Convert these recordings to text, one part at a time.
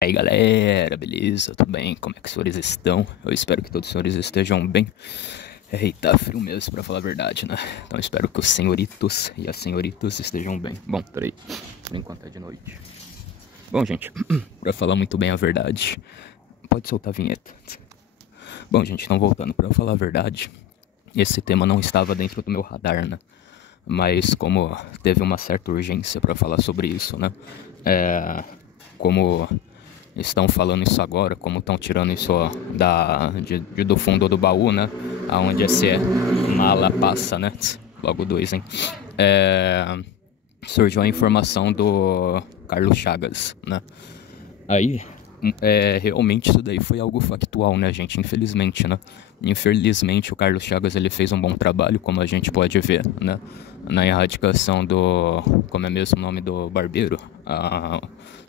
Aí galera, beleza? Tudo bem? Como é que os senhores estão? Eu espero que todos os senhores estejam bem. Tá frio mesmo, pra falar a verdade, né? Então eu espero que os senhoritos e as senhoritas estejam bem. Bom, peraí, por enquanto é de noite. Bom, gente, pra falar muito bem a verdade, pode soltar a vinheta. Bom, gente, então voltando, pra falar a verdade, esse tema não estava dentro do meu radar, né? Mas como teve uma certa urgência pra falar sobre isso, né? Como estão falando isso agora, como estão tirando isso do fundo do baú, né? Aonde essa mala passa, né? Logo dois, hein? Surgiu a informação do Carlos Chagas, né? Aí, realmente isso daí foi algo factual, né, gente? Infelizmente, né? Infelizmente, o Carlos Chagas, ele fez um bom trabalho, como a gente pode ver, né? Na erradicação do... Como é mesmo o nome do barbeiro?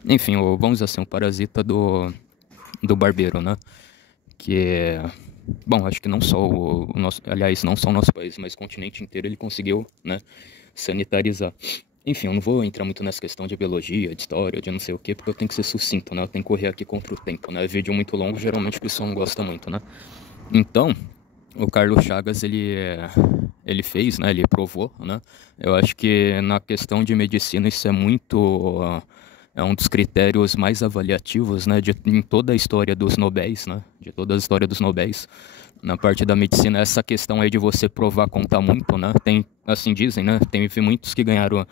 Enfim, vamos dizer assim, o parasita do barbeiro, né? Que... Bom, acho que não só o nosso... Aliás, não só o nosso país, mas o continente inteiro ele conseguiu, né? Sanitarizar. Enfim, eu não vou entrar muito nessa questão de biologia, de história, de não sei o que, porque eu tenho que ser sucinto, né? Eu tenho que correr aqui contra o tempo, né? Vídeo muito longo, geralmente o pessoal não gosta muito, né? Então, o Carlos Chagas, ele fez, né? Ele provou, né? Eu acho que na questão de medicina isso é muito... é um dos critérios mais avaliativos, né? Em toda a história dos Nobéis, né? De toda a história dos Nobéis. Na parte da medicina, essa questão aí de você provar conta muito, né? Tem, assim dizem, né? Tem muitos que ganharam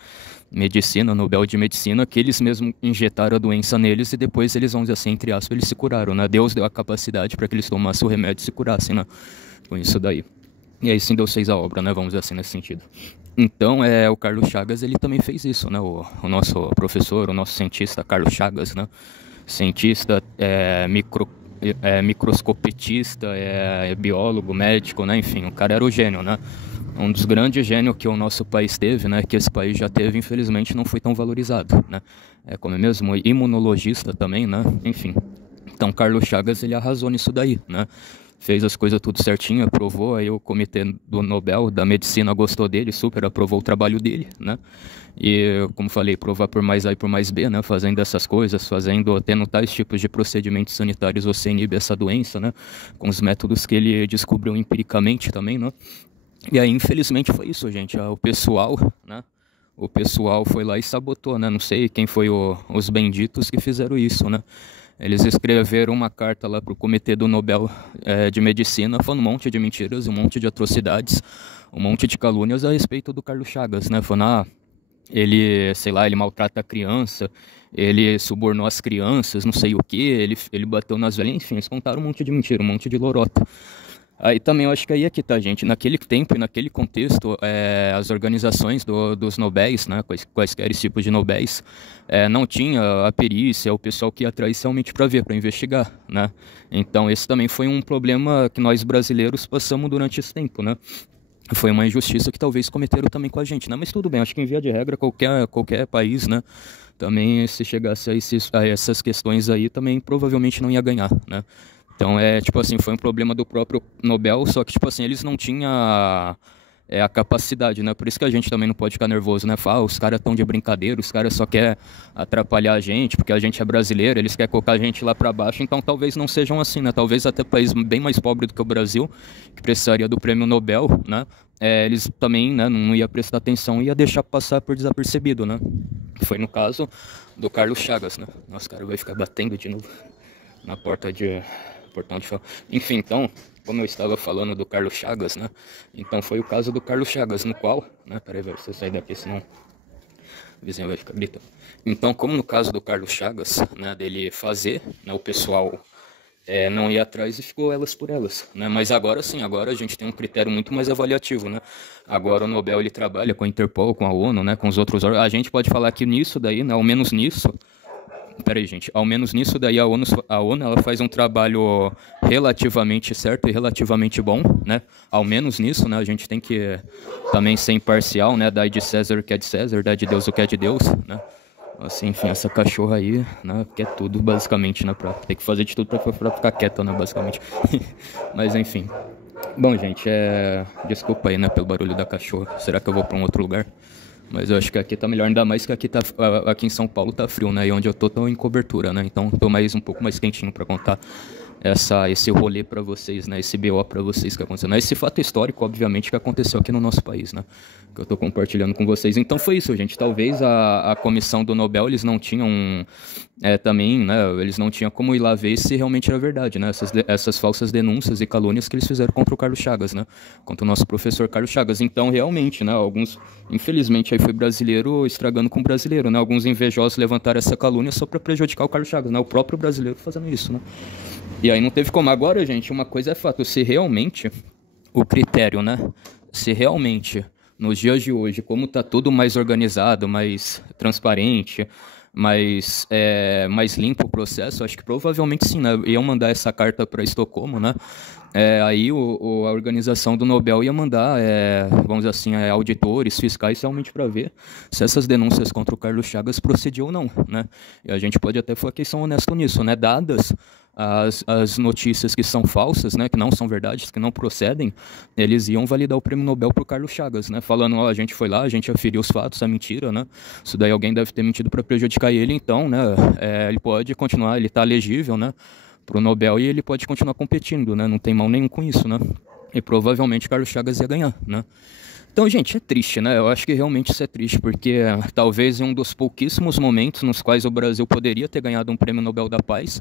medicina, Nobel de Medicina, que eles mesmos injetaram a doença neles e depois eles, vão dizer assim, entre aspas, eles se curaram, né? Deus deu a capacidade para que eles tomassem o remédio e se curassem, né? Com isso daí. E aí sim deu 6 a obra, né? Vamos dizer assim, nesse sentido. Então, o Carlos Chagas, ele também fez isso, né? O nosso professor, o nosso cientista, Carlos Chagas, né? Cientista, microscopetista, biólogo, médico, né? Enfim, o cara era o gênio, né? Um dos grandes gênios que o nosso país teve, né? Que esse país já teve, infelizmente, não foi tão valorizado, né? Como é mesmo? Imunologista também, né? Enfim. Então, Carlos Chagas, ele arrasou nisso daí, né? Fez as coisas tudo certinho, aprovou, aí o comitê do Nobel da Medicina gostou dele, super aprovou o trabalho dele, né? E, como falei, provar por mais A e por mais B, né? Fazendo essas coisas, tendo tais tipos de procedimentos sanitários, você inibe essa doença, né? Com os métodos que ele descobriu empiricamente também, né? E aí, infelizmente, foi isso, gente. O pessoal, né? O pessoal foi lá e sabotou, né? Não sei quem foi os benditos que fizeram isso, né? Eles escreveram uma carta lá pro Comitê do Nobel de Medicina, falando um monte de mentiras, um monte de atrocidades, um monte de calúnias a respeito do Carlos Chagas, né? Falando, ele, sei lá, ele maltrata a criança, ele subornou as crianças, não sei o que, ele bateu nas velhas, enfim, eles contaram um monte de mentira, um monte de lorota. Aí também eu acho que aí é que tá, gente. Naquele tempo e naquele contexto, as organizações dos Nobéis, né, quaisquer tipos de Nobéis, não tinha a perícia, o pessoal que ia atrás realmente para ver, para investigar, né. Então esse também foi um problema que nós brasileiros passamos durante esse tempo, né. Foi uma injustiça que talvez cometeram também com a gente, né. Mas tudo bem, acho que em via de regra qualquer país, né, também se chegasse a essas questões aí, também provavelmente não ia ganhar, né. Então, tipo assim, foi um problema do próprio Nobel, só que, tipo assim, eles não tinham a capacidade, né? Por isso que a gente também não pode ficar nervoso, né? Falar, os caras estão de brincadeira, os caras só querem atrapalhar a gente, porque a gente é brasileiro, eles querem colocar a gente lá para baixo, então talvez não sejam assim, né? Talvez até país bem mais pobre do que o Brasil, que precisaria do prêmio Nobel, né? Eles também, né, não ia prestar atenção e ia deixar passar por desapercebido, né? Foi no caso do Carlos Chagas, né? Nossa, cara, vai ficar batendo de novo na porta de... portão de... Enfim, então, como eu estava falando do Carlos Chagas, né? Então foi o caso do Carlos Chagas, no qual, né? Peraí, velho, você sai daqui, senão o vizinho vai ficar gritando. Então, como no caso do Carlos Chagas, né? Dele fazer, né? O pessoal não ir atrás e ficou elas por elas, né? Mas agora sim, agora a gente tem um critério muito mais avaliativo, né? Agora o Nobel, ele trabalha com a Interpol, com a ONU, né? Com os outros órgãos. A gente pode falar que nisso daí, né? Ao menos nisso... Peraí, gente, ao menos nisso daí a ONU ela faz um trabalho relativamente certo e relativamente bom, né? Ao menos nisso, né? A gente tem que também ser imparcial, né? Dar de César o que é de César, dar de Deus o que é de Deus, né? Assim, enfim, essa cachorra aí, né? Quer tudo, basicamente, né? Tem que fazer de tudo pra ficar quieta, né? Basicamente. Mas, enfim. Bom, gente, desculpa aí, né? Pelo barulho da cachorra. Será que eu vou pra um outro lugar? Mas eu acho que aqui tá melhor, ainda mais que aqui em São Paulo tá frio, né? E onde eu tô em cobertura, né? Então tô um pouco mais quentinho pra contar esse rolê pra vocês, né? Esse BO pra vocês que aconteceu, né? Esse fato histórico, obviamente, que aconteceu aqui no nosso país, né? Que eu tô compartilhando com vocês. Então foi isso, gente. Talvez a comissão do Nobel, eles não tinham também, né? Eles não tinham como ir lá ver se realmente era verdade, né? Essas falsas denúncias e calúnias que eles fizeram contra o Carlos Chagas, né? Contra o nosso professor Carlos Chagas. Então, realmente, né? Alguns, infelizmente, aí foi brasileiro estragando com brasileiro, né? Alguns invejosos levantaram essa calúnia só pra prejudicar o Carlos Chagas, né? O próprio brasileiro fazendo isso, né? E aí não teve como. Agora, gente, uma coisa é fato, se realmente o critério, né? Se realmente, nos dias de hoje, como tá tudo mais organizado, mais transparente, mais limpo o processo, acho que provavelmente sim, né? Iam mandar essa carta para Estocolmo, né? Aí a organização do Nobel ia mandar, vamos dizer assim, auditores, fiscais, realmente para ver se essas denúncias contra o Carlos Chagas procediam ou não, né? E a gente pode até falar que são honestos nisso, né? Dadas as notícias que são falsas, né, que não são verdades, que não procedem, eles iam validar o prêmio Nobel para o Carlos Chagas, né, falando, ó, a gente foi lá, a gente aferiu os fatos, é mentira, né, isso daí alguém deve ter mentido para prejudicar ele, então, né, ele pode continuar, ele está elegível, né, para o Nobel e ele pode continuar competindo, né, não tem mal nenhum com isso, né, e provavelmente Carlos Chagas ia ganhar, né. Então, gente, é triste, né? Eu acho que realmente isso é triste, porque talvez em um dos pouquíssimos momentos nos quais o Brasil poderia ter ganhado um prêmio Nobel da Paz,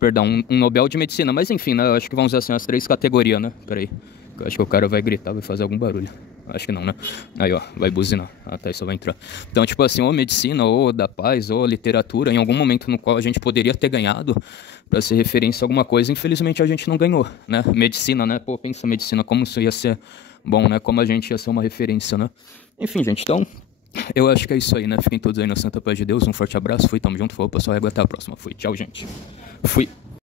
perdão, um Nobel de Medicina, mas enfim, né? Eu acho que vamos dizer assim, as 3 categorias, né? Peraí, eu acho que o cara vai gritar, vai fazer algum barulho. Acho que não, né? Aí, ó, vai buzinar. Ah, tá, isso vai entrar. Então, tipo assim, ou medicina, ou da paz, ou literatura, em algum momento no qual a gente poderia ter ganhado, para ser referência a alguma coisa, infelizmente a gente não ganhou, né? Medicina, né? Pô, pensa medicina, como isso ia ser bom, né? Como a gente ia ser uma referência, né? Enfim, gente, então, eu acho que é isso aí, né? Fiquem todos aí na santa paz de Deus. Um forte abraço, fui, tamo junto, falou, pessoal, até a próxima. Fui, tchau, gente. Fui.